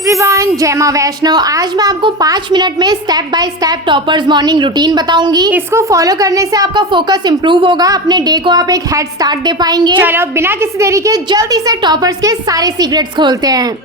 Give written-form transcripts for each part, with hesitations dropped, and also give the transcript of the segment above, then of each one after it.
Everyone, जय मां वैष्णव। आज मैं आपको 5 मिनट में step by step toppers morning routine बताऊंगी। इसको फॉलो करने से आपका फोकस इंप्रूव होगा, अपने डे को आप एक हेड स्टार्ट दे पाएंगे। चलो बिना किसी देरी के जल्दी से टॉपर्स के सारे सीक्रेट्स खोलते हैं।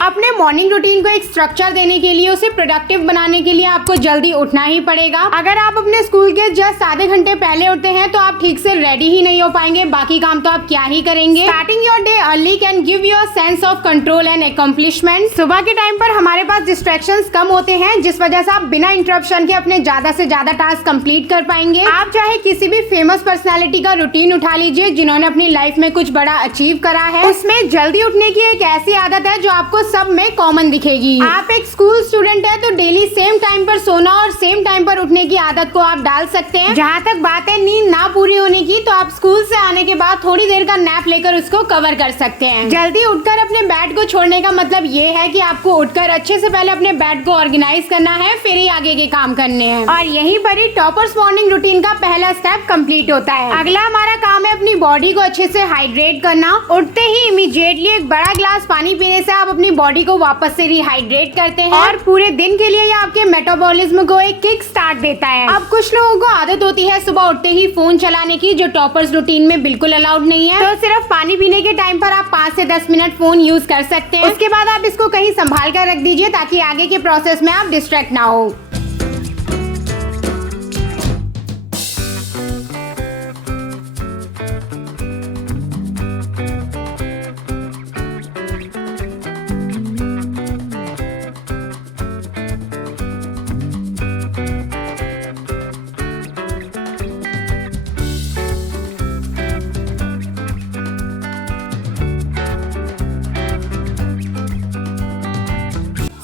अपने मॉर्निंग रूटीन को एक स्ट्रक्चर देने के लिए, उसे प्रोडक्टिव बनाने के लिए आपको जल्दी उठना ही पड़ेगा। अगर आप अपने स्कूल के जस्ट आधे घंटे पहले उठते हैं तो आप ठीक से रेडी ही नहीं हो पाएंगे, बाकी काम तो आप क्या ही करेंगे। Starting your day early can give you a sense of control and accomplishment. सुबह के टाइम पर हमारे पास डिस्ट्रैक्शंस कम होते हैं, जिस वजह से आप बिना इंटरप्शन के अपने ज्यादा से ज्यादा टास्क कंप्लीट कर पाएंगे। आप चाहे किसी भी फेमस पर्सनैलिटी का रूटीन उठा लीजिए जिन्होंने अपनी लाइफ में कुछ बड़ा अचीव करा है, उसमें जल्दी उठने की एक ऐसी आदत है जो आपको सब में कॉमन दिखेगी। आप एक स्कूल स्टूडेंट है तो डेली सेम टाइम पर सोना और सेम टाइम पर उठने की आदत को आप डाल सकते हैं। जहाँ तक बात है नींद ना पूरी होने की, तो आप स्कूल से आने के बाद थोड़ी देर का नैप लेकर उसको कवर कर सकते हैं। जल्दी उठकर अपने बेड को छोड़ने का मतलब ये है कि आपको उठकर अच्छे से पहले अपने बेड को ऑर्गेनाइज करना है, फिर ही आगे के काम करने हैं। और यहीं पर ही टॉपर्स मॉर्निंग रूटीन का पहला स्टेप कंप्लीट होता है। अगला हमारा काम है अपनी बॉडी को अच्छे से हाइड्रेट करना। उठते ही इमीडिएटली एक बड़ा ग्लास पानी पीने से आप अपनी बॉडी को वापस से रिहाइड्रेट करते हैं और पूरे दिन के लिए ये आपके मेटाबॉलिज्म को एक किक स्टार्ट देता है। अब कुछ लोगों को आदत होती है सुबह उठते ही फोन चलाने की, जो टॉपर्स रूटीन में बिल्कुल अलाउड नहीं है। तो सिर्फ पानी पीने के टाइम पर आप 5 से 10 मिनट फोन यूज कर सकते हैं। उसके बाद आप इसको कहीं संभाल कर रख दीजिए ताकि आगे के प्रोसेस में आप डिस्ट्रैक्ट ना हो।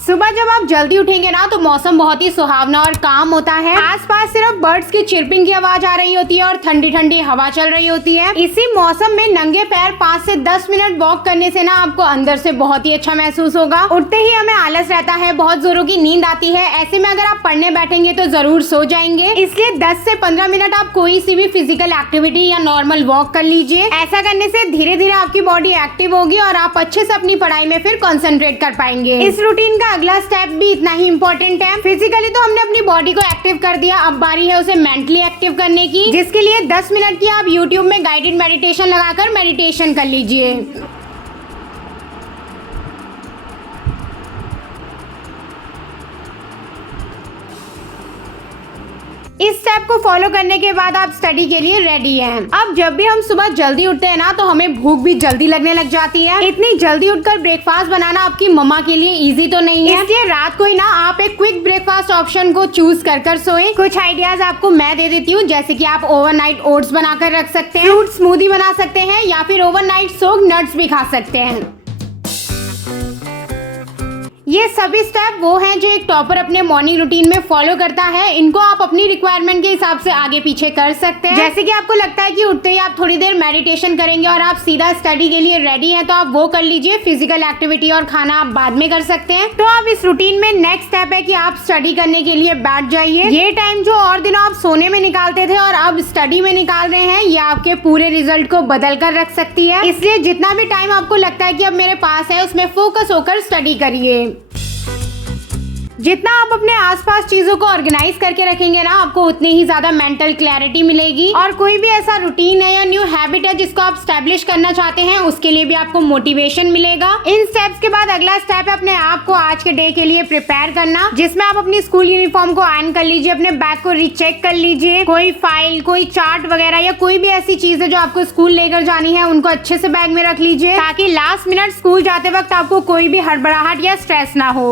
सुबह जब आप जल्दी उठेंगे ना तो मौसम बहुत ही सुहावना और काम होता है। आसपास सिर्फ बर्ड्स की चिरपिंग की आवाज आ रही होती है और ठंडी ठंडी हवा चल रही होती है। इसी मौसम में नंगे पैर 5 से 10 मिनट वॉक करने से ना आपको अंदर से बहुत ही अच्छा महसूस होगा। उठते ही हमें आलस रहता है, बहुत जोरों की नींद आती है। ऐसे में अगर आप पढ़ने बैठेंगे तो जरूर सो जाएंगे। इसलिए 10 से 15 मिनट आप कोई सी भी फिजिकल एक्टिविटी या नॉर्मल वॉक कर लीजिए। ऐसा करने से धीरे धीरे आपकी बॉडी एक्टिव होगी और आप अच्छे से अपनी पढ़ाई में फिर कॉन्सेंट्रेट कर पाएंगे। इस रूटीन का अगला स्टेप भी इतना ही इम्पोर्टेंट है। फिजिकली तो हमने अपनी बॉडी को एक्टिव कर दिया, अब बारी है उसे मेंटली एक्टिव करने की, जिसके लिए 10 मिनट की आप यूट्यूब में गाइडेड मेडिटेशन लगाकर मेडिटेशन कर लीजिए। इस स्टेप को फॉलो करने के बाद आप स्टडी के लिए रेडी हैं। अब जब भी हम सुबह जल्दी उठते हैं ना तो हमें भूख भी जल्दी लगने लग जाती है। इतनी जल्दी उठकर ब्रेकफास्ट बनाना आपकी मम्मा के लिए इजी तो नहीं है, इसलिए रात को ही ना आप एक क्विक ब्रेकफास्ट ऑप्शन को चूज कर सोएं। कुछ आइडियाज आपको मैं दे देती हूँ, जैसे कि आप ओवरनाइट ओट्स बनाकर रख सकते हैं, फ्रूट स्मूदी बना सकते हैं या फिर ओवरनाइट सोक्ड नट्स भी खा सकते हैं। ये सभी स्टेप वो हैं जो एक टॉपर अपने मॉर्निंग रूटीन में फॉलो करता है। इनको आप अपनी रिक्वायरमेंट के हिसाब से आगे पीछे कर सकते हैं। जैसे कि आपको लगता है कि उठते ही आप थोड़ी देर मेडिटेशन करेंगे और आप सीधा स्टडी के लिए रेडी हैं, तो आप वो कर लीजिए। फिजिकल एक्टिविटी और खाना आप बाद में कर सकते हैं। तो अब इस रूटीन में नेक्स्ट स्टेप है कि आप स्टडी करने के लिए बैठ जाइए। ये टाइम जो और दिनों आप सोने में निकालते थे और अब स्टडी में निकाल रहे हैं, ये आपके पूरे रिजल्ट को बदल कर रख सकती है। इसलिए जितना भी टाइम आपको लगता है कि अब मेरे पास है, उसमें फोकस होकर स्टडी करिए। जितना आप अपने आसपास चीजों को ऑर्गेनाइज करके रखेंगे ना, आपको उतनी ही ज्यादा मेंटल क्लैरिटी मिलेगी। और कोई भी ऐसा रूटीन है या न्यू हैबिट है जिसको आप स्टैब्लिश करना चाहते हैं, उसके लिए भी आपको मोटिवेशन मिलेगा। इन स्टेप्स के बाद अगला स्टेप है अपने आप को आज के डे के लिए प्रिपेयर करना, जिसमें आप अपनी स्कूल यूनिफॉर्म को आयरन कर लीजिए, अपने बैग को रीचेक कर लीजिए। कोई फाइल, कोई चार्ट वगैरह या कोई भी ऐसी चीज है जो आपको स्कूल लेकर जानी है, उनको अच्छे से बैग में रख लीजिए, ताकि लास्ट मिनट स्कूल जाते वक्त आपको कोई भी हड़बड़ाहट या स्ट्रेस ना हो।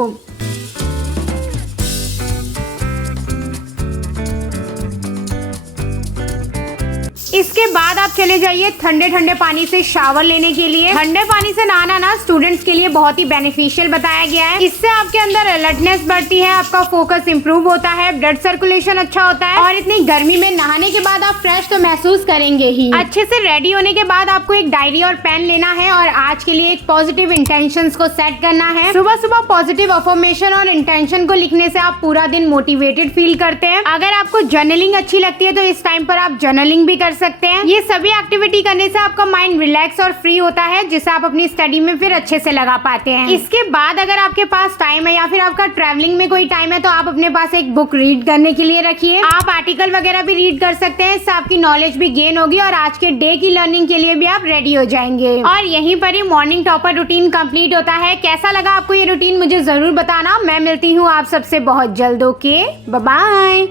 इसके बाद आप चले जाइए ठंडे ठंडे पानी से शावर लेने के लिए। ठंडे पानी से नहाना ना स्टूडेंट्स के लिए बहुत ही बेनिफिशियल बताया गया है। इससे आपके अंदर अलर्टनेस बढ़ती है, आपका फोकस इंप्रूव होता है, ब्लड सर्कुलेशन अच्छा होता है और इतनी गर्मी में नहाने के बाद आप फ्रेश तो महसूस करेंगे ही। अच्छे से रेडी होने के बाद आपको एक डायरी और पेन लेना है और आज के लिए एक पॉजिटिव इंटेंशंस को सेट करना है। सुबह सुबह पॉजिटिव अफर्मेशन और इंटेंशन को लिखने से आप पूरा दिन मोटिवेटेड फील करते हैं। अगर आपको जर्नलिंग अच्छी लगती है तो इस टाइम पर आप जर्नलिंग भी कर सकते हैं। सकते हैं। ये सभी एक्टिविटी करने से आपका माइंड रिलैक्स और फ्री होता है, जिससे आप अपनी स्टडी में फिर अच्छे से लगा पाते हैं। इसके बाद अगर आपके पास टाइम है या फिर आपका ट्रैवलिंग में कोई टाइम है तो आप अपने पास एक बुक रीड करने के लिए रखिए। आप आर्टिकल वगैरह भी रीड कर सकते हैं, इससे आपकी नॉलेज भी गेन होगी और आज के डे की लर्निंग के लिए भी आप रेडी हो जाएंगे। और यहीं पर ही मॉर्निंग टॉपर रूटीन कंप्लीट होता है। कैसा लगा आपको ये रूटीन मुझे जरूर बताना। मैं मिलती हूँ आप सबसे बहुत जल्द। Okay, bye bye.